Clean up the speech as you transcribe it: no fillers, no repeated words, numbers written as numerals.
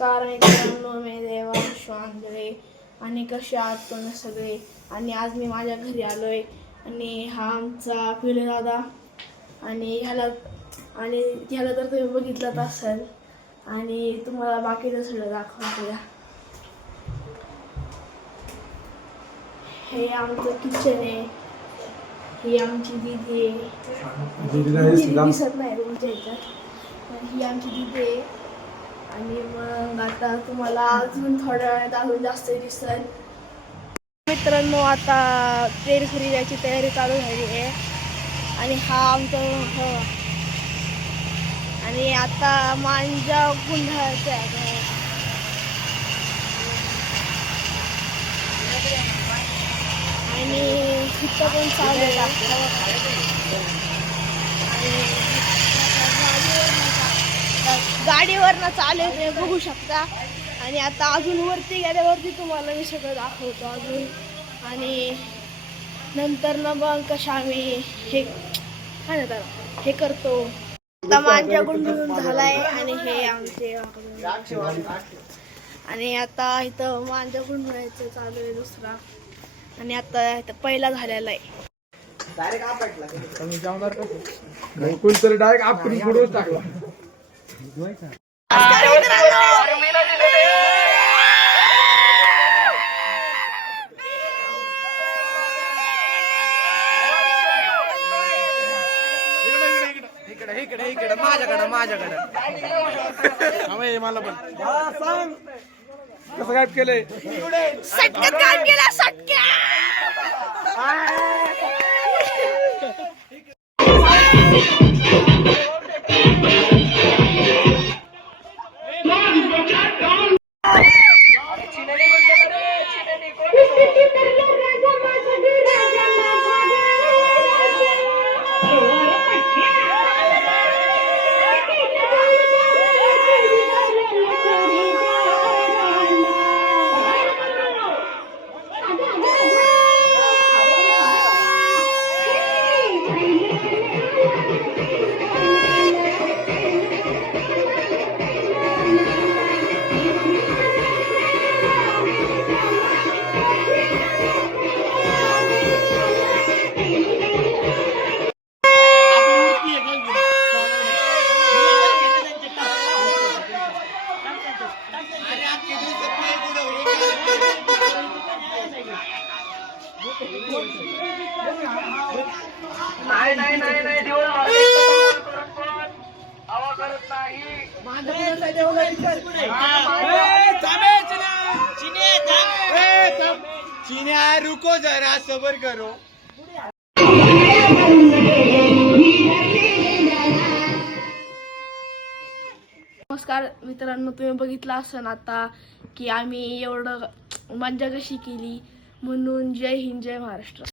नमस्कार मित्रांनो, मी देवांश वांद्रे आणि कसे आहात तुम्ही सगळे. आणि आज मी माझ्या घरी आलोय आणि हा आमचा पिले दादा आणि ह्याला तर तुम्ही बघितलंच असेल आणि तुम्हाला बाकीचं सगळं दाखवतो. हे आमचं किचन आहे, ही आमची दीदी आहे, दिसत नाही तुमच्या ह्याच्यात, ही आमची दीदी आहे. आणि मग आता तुम्हाला अजून थोड्या वेळात अजून जास्त दिसेल. मित्रांनो, आता तेल खरेदीची तयारी चालू झाली आहे आणि हा आमचा आणि आता मांजा गुंढाळायचा आहे आणि इथं पण चालू आहे. गाडीवरनं चालू आहे, बघू शकता. आणि आता अजून वरती गेल्यावरती तुम्हाला मी सगळं दाखवतो अजून. आणि नंतर ना मग कशा आम्ही हे काय म्हणतात हे करतो. आता मांजा गुंडून झालाय आणि हे आमचे आणि आता इथं मांजा गुंडवायचं चालू आहे दुसरा. आणि आता इथं पहिला झालेला आहे. डायरेक्ट आपटला कोणतरी डायरेक्ट आपण पुढेच टाकला. इकडे माझ्याकडे मला पण सांग कसं काय केलंय. चिन्या रुको जरा सबर करो. नमस्कार मित्रांनो, तुम्ही बघितलं असेल आता की आम्ही एवढं मज्जा कशी केली. म्हणून जय हिंद, जय महाराष्ट्र.